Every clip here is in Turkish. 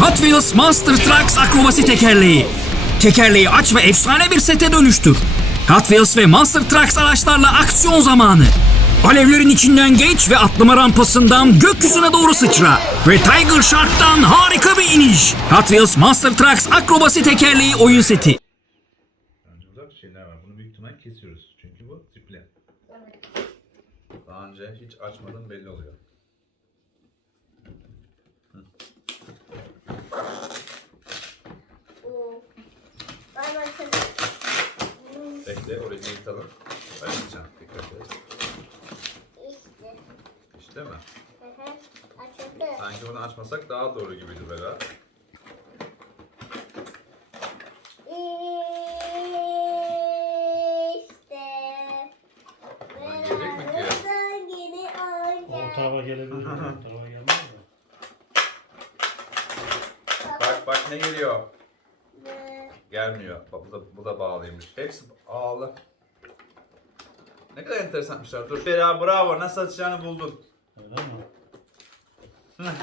Hot Wheels Monster Trucks akrobasi tekerleği. Tekerleği aç ve efsane bir sete dönüştür. Hot Wheels ve Monster Trucks araçlarla aksiyon zamanı. Alevlerin içinden geç ve atlama rampasından gökyüzüne doğru sıçra. Ve Tiger Shark'tan harika bir iniş. Hot Wheels Monster Trucks akrobasi tekerleği oyun seti. Önce uzak şeyler var. Bunu büyük ihtimal kesiyoruz. Çünkü bu triple. Daha önce hiç açmadım belli oluyor. Ben bakayım. Bekle orayı yırtalım. Açacağım. Dikkat et. İşte. İşte mi? Hı hı. Açıldı. Sanki bunu açmasak daha doğru gibiydi böyle. İşte. Ulan gelecek mi ki? Birazdan yeni O tarafa gelebilir mi? O tarafa gelmez mi? Bak bak ne geliyor. Gelmiyor. Bak bu da, bu da bağlıymış. Hepsi ağlı. Ne kadar enteresanmışlar. Dur. Bera bravo. Nasıl açacağını buldun. Öyle mi?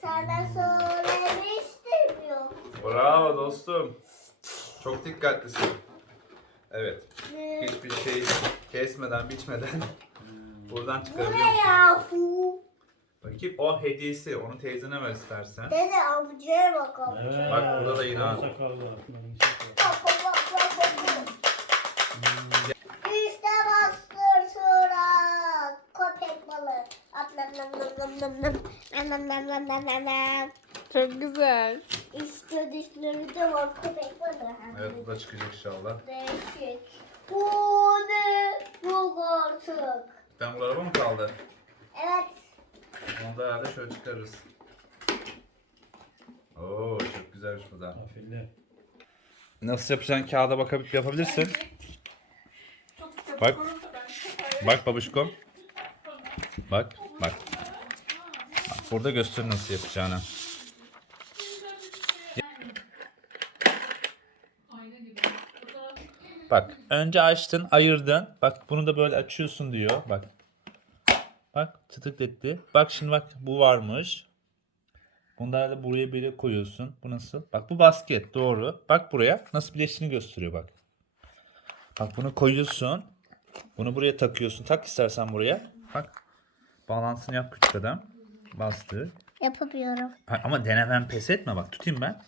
Sana söylemiştim yok. Bravo dostum. Çok dikkatlisin. Evet. Hiçbir şey kesmeden, biçmeden buradan Bu çıkarabiliyor ne yahu? Bakayım o hediyesi. Onu teyzene ver istersen. Dede amcaya bak amca. Evet. Bak burada da yine- Sakal var. Bak bak bak bak bak. İşte bastır sıra. Köpek balığı. Atlam nam nam nam nam nam. Nam nam nam nam nam nam nam. Çok güzel. İşte dişleri de var köpek balığı. Evet bu da çıkacak inşallah. Değişik. Bu ne? Yok artık. Ben bu araba mı kaldı? Evet. Onu da herhalde şöyle çıkarırız. Oo çok güzelmiş bu da. Afilli. Nasıl yapacağın kağıda bakabilip yapabilirsin. Bak. Bak babuşkom. Bak, bak. Bak, Burada göster nasıl yapacağını. Bak, önce açtın, ayırdın. Bak bunu da böyle açıyorsun diyor. Bak. Bak tıtıkletti. Bak şimdi bak bu varmış. Bunları da buraya böyle koyuyorsun. Bu nasıl? Bak bu basket doğru. Bak buraya nasıl birleştiğini gösteriyor bak. Bak bunu koyuyorsun. Bunu buraya takıyorsun. Tak istersen buraya. Bak. Bağlantısını yap küçük adam. Bastı. Yapamıyorum. Ha, Ama denemem pes etme bak. Tutayım ben.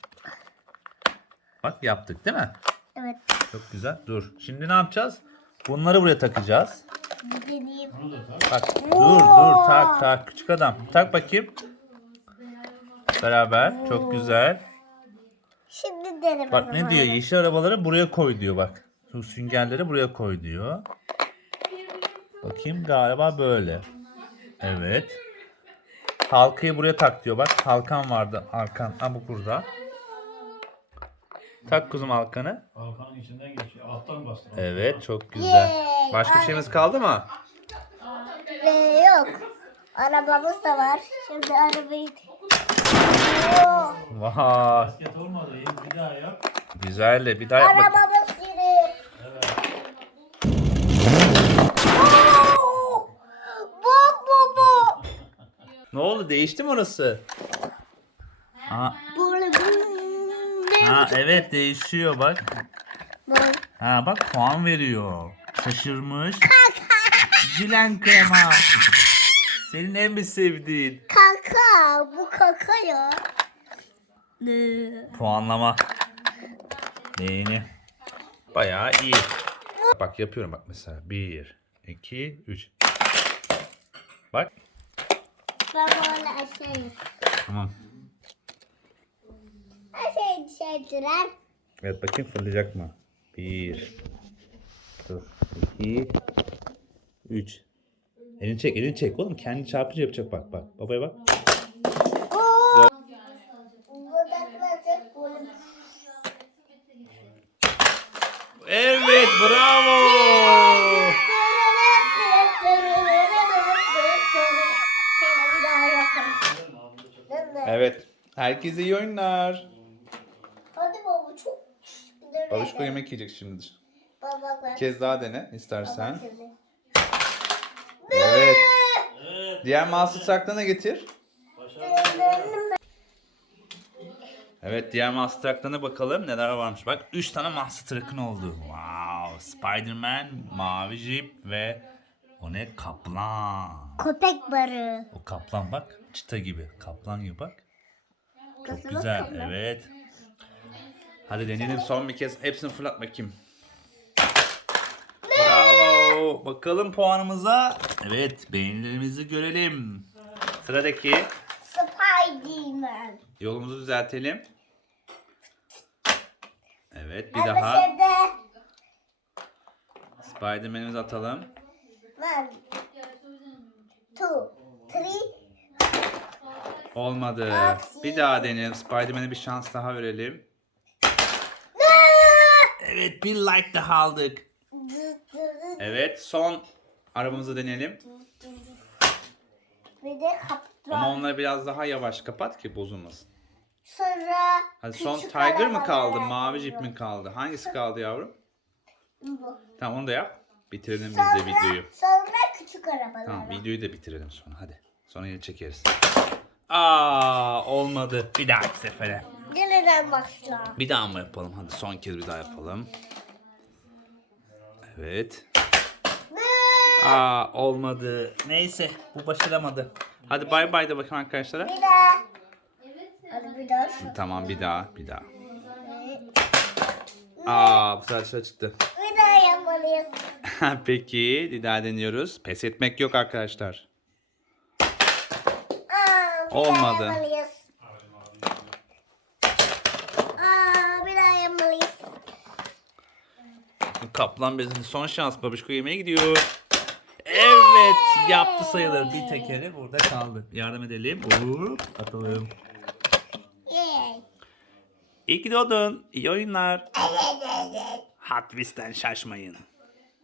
Bak yaptık değil mi? Evet. Çok güzel. Dur. Şimdi ne yapacağız? Bunları buraya takacağız. Bak. Dur dur tak tak küçük adam. Tak bakayım. Beraber. Çok güzel. Şimdi deneme Bak ne diyor? Yeşil arabaları buraya koy diyor bak. Şu süngerleri buraya koy diyor. Bakayım galiba böyle. Evet. Halkayı buraya tak diyor bak. Halkan vardı. Halkan. Ha bu burada. Tak kuzum halkanı. Halkanın içinden geçiyor. Alttan bastır. Evet çok güzel. Yay! Başka bir şeyimiz kaldı mı? Ee, yok. Arabamız da var. Şimdi arabayı... Oo, Vay. Basket olmadı. Yeni bir daha yap. Güzel de bir daha yap bakayım. arabamız. Evet. Oo! Bu bu bu. Ne oldu? Değişti mi orası? Ne? Ha evet değişiyor bak. Ha bak puan veriyor. Şaşırmış. Gülen krema. Senin en mi sevdiğin? Kaka. Bu kaka ya. Ne? Puanlama. Neyini? Bayağı iyi. Bak yapıyorum bak mesela. 1, 2, 3. Bak. Ben böyle aşağıya. Tamam. Düşürdüler. Evet bakayım fırlayacak mı? 1. Dur. 2. 3. Elini çek, elini çek oğlum. Kendi çarpınca yapacak bak bak. Babaya bak. Oo! Evet bravo. Bir. Evet. Herkese iyi oyunlar. Babuşko yemek yiyecek şimdi. Baba Bir bak. kez daha dene istersen. Evet. Evet. Diğer mouse saklığını getir. Evet diğer Monster Truck'larına bakalım neler varmış. Bak 3 tane Monster Truck'ın oldu. Wow. Spider-Man, Mavi Jeep ve o ne? Kaplan. Köpek balığı. O kaplan bak. Çita gibi. Kaplan gibi bak. Çok güzel. Evet. Hadi deneyelim son bir kez. Hepsini fırlat bakayım. Bravo. Bakalım puanımıza. Evet beğenilerimizi görelim. Sıradaki Spiderman. yolumuzu düzeltelim. Evet bir daha. Spiderman'imizi atalım. One, two, three. Olmadı. Bir daha deneyelim. Spider-Man'e bir şans daha verelim. Evet bir like daha aldık. Evet son arabamızı deneyelim. Bir de kaplan. Ama onları biraz daha yavaş kapat ki bozulmasın. Sonra Hadi son küçük Tiger mı arabalar kaldı? Mavi. Jeep mi kaldı? Hangisi kaldı yavrum? Bu. Tamam onu da yap. Bitirelim biz de videoyu. sonra küçük arabalar. Tamam videoyu da bitirelim sonra hadi. Sonra yine çekeriz. Aa olmadı. Bir dahaki sefere. Yeniden başla. Bir daha mı yapalım? Hadi son kez bir daha yapalım. Evet. Aa olmadı. Neyse bu başaramadı. Hadi bay bay de bakın arkadaşlara. Bir daha. Hadi bir daha. Tamam bir daha bir daha. Aa bu sefer dışarı çıktı. Bir daha yapmalıyız. Peki bir daha deniyoruz. Pes etmek yok arkadaşlar. Aa, bir Olmadı. Daha yapmalıyız. Aa, bir daha yapmalıyız. Kaplan bezinin son şans babişko yemeğe gidiyor. Evet yaptı sayılır. Bir tekeri burada kaldı. Yardım edelim. Hop, atalım. İyi ki doğdun. İyi oyunlar. Hot Wheels'ten şaşmayın.